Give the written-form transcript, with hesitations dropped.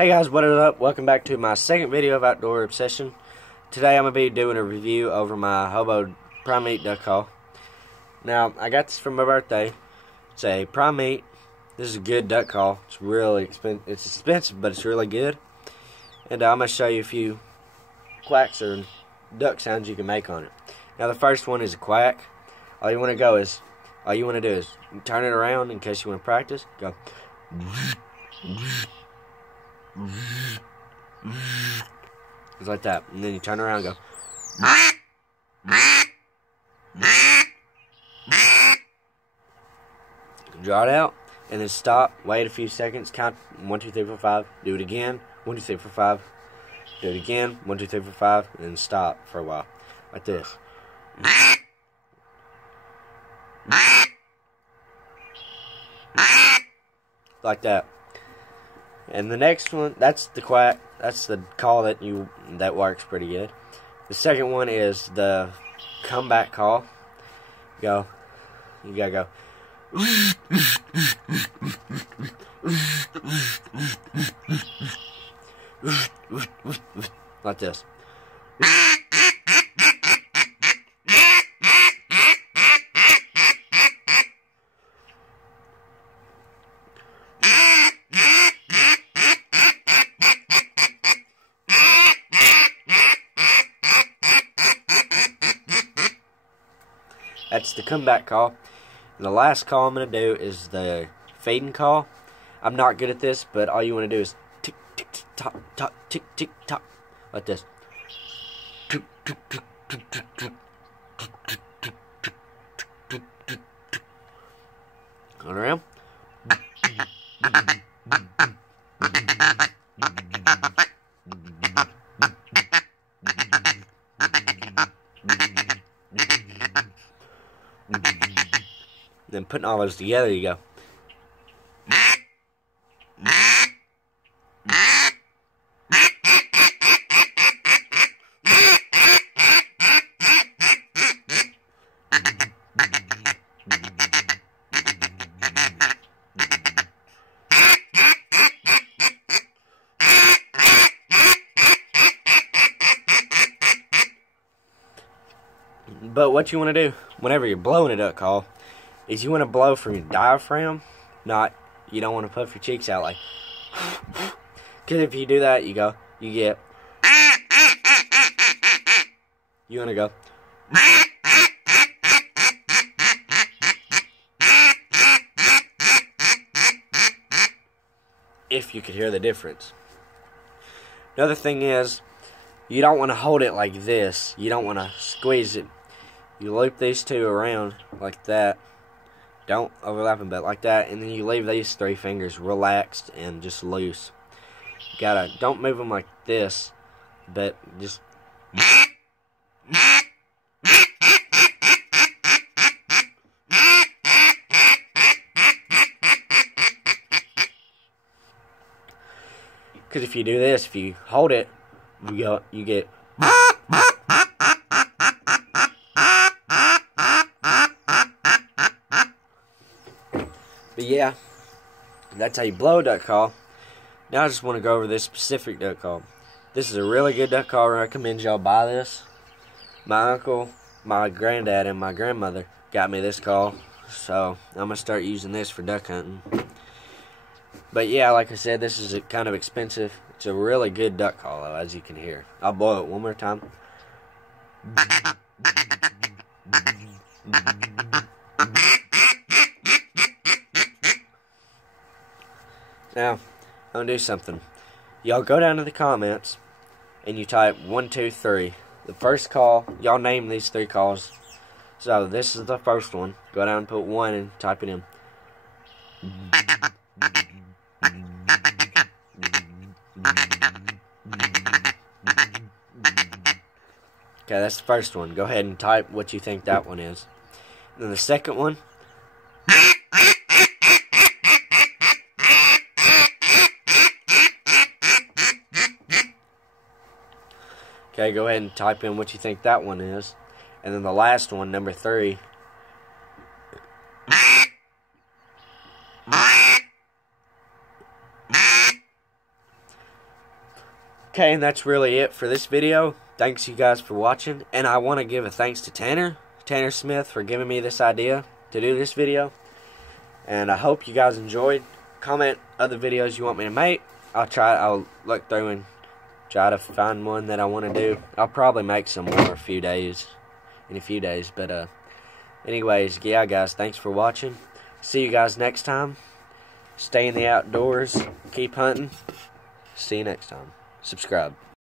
Hey guys, what is up? Welcome back to my second video of Outdoor Obsession. Today I'm going to be doing a review over my Hobo prime meat duck call. Now, I got this for my birthday. It's a prime meat. This is a good duck call. It's really expensive. It's expensive, but it's really good. And I'm going to show you a few quacks or duck sounds you can make on it. Now, the first one is a quack. All you want to do is you turn it around in case you want to practice. Go. It's like that, and then you turn around and go. Draw it out, and then stop. Wait a few seconds. Count 1, 2, 3, 4, 5. Do it again. 1, 2, 3, 4, 5. Do it again. 1, 2, 3, 4, 5, and then stop for a while, like this. Like that. And the next one, that's the quack. That's the call that works pretty good. The second one is the comeback call. You gotta go. Like this. That's the comeback call. And the last call I'm going to do is the feeding call. I'm not good at this, but all you want to do is tick, tick, tick, tock, tock, tick, tick, tock. Like this. Going around. Then putting all those together, you go. But what you want to do whenever you're blowing a duck call is you want to blow from your diaphragm, you don't want to puff your cheeks out like, because if you do that, you want to go, if you could hear the difference. Another thing is, you don't want to hold it like this. You don't want to squeeze it. You loop these two around like that. Don't overlap them, but like that, and then you leave these 3 fingers relaxed and just loose. Don't move them like this, but just. Because if you do this, if you hold it, you get. But yeah, that's how you blow a duck call. Now I just want to go over this specific duck call. This is a really good duck call. I recommend y'all buy this. My uncle, my granddad, and my grandmother got me this call, so I'm going to start using this for duck hunting. But yeah, like I said, this is kind of expensive. It's a really good duck call, though, as you can hear. I'll blow it one more time. Now, I'm going to do something. Y'all go down to the comments, and you type 1, 2, 3. The first call, y'all name these 3 calls. So, this is the first one. Go down and put 1 and type it in. Okay, that's the first one. Go ahead and type what you think that one is. And then the second one. Okay, go ahead and type in what you think that one is. And then the last one, number 3. Okay, and that's really it for this video. Thanks you guys for watching, and I want to give a thanks to Tanner Smith, for giving me this idea to do this video. And I hope you guys enjoyed. Comment other videos you want me to make. I'll look through and try to find one that I want to do. I'll probably make some more in a few days. But anyways, yeah guys, thanks for watching. See you guys next time. Stay in the outdoors. Keep hunting. See you next time. Subscribe.